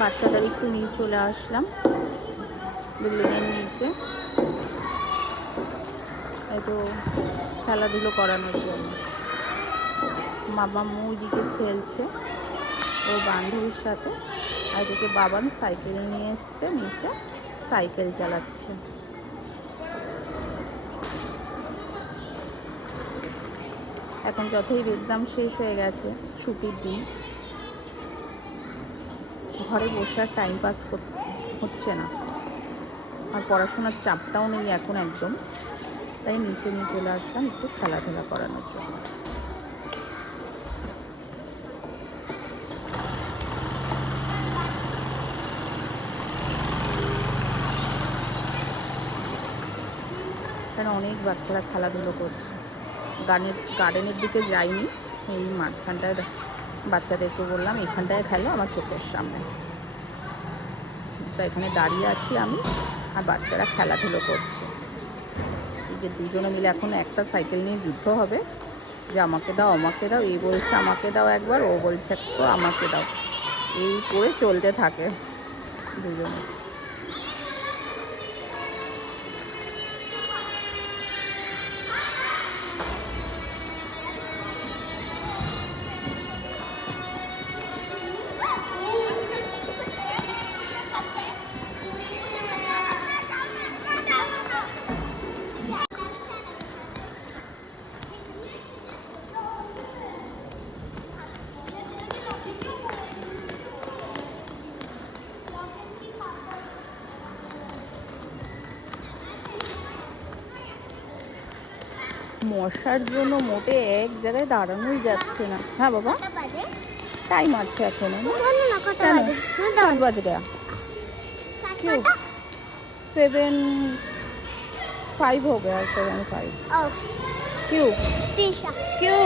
বাচ্চাদের একটু নিয়ে চলে আসলাম বিল্ডিংয়ের নিচে, একটু খেলাধুলো করানোর জন্য। মামা ওইদিকে খেলছে ওর বান্ধবীর সাথে, আর এদিকে বাবান সাইকেল নিয়ে এসছে, নিচে সাইকেল চালাচ্ছে। এখন যতই এক্সাম শেষ হয়ে গেছে, ছুটির দিন, ঘরে বসে আর টাইম পাস হচ্ছে না, আর পড়াশোনার চাপটাও নেই এখন একদম, তাই নিচে নিয়ে চলে আসলাম একটু খেলাধুলা করানোর জন্য। এখানে অনেক বাচ্চারা খেলাধুলো করছে। গার্ডেনের দিকে যাইনি, এই মাঝখানটায় বাচ্চাদেরকে বললাম এখানটায় খেলো আমার চোখের সামনে, তো এখানে দাঁড়িয়ে আছি আমি, আর বাচ্চারা খেলাধুলো করছে। এই যে দুজনে মিলে এখন একটা সাইকেল নিয়ে যুদ্ধ হবে, যে আমাকে দাও আমাকে দাও, এই বলছে আমাকে দাও একবার, ও বলছে একটু আমাকে দাও, এই করে চলতে থাকে দুজনে। মশার জন্য মোটে এক জায়গায় দাঁড়ানোই যাচ্ছে না। হ্যাঁ বাবা, टाइम আছে এখনো। কেন 7 बज गया क्यों 7:05 हो गया 7:05 क्यों क्यों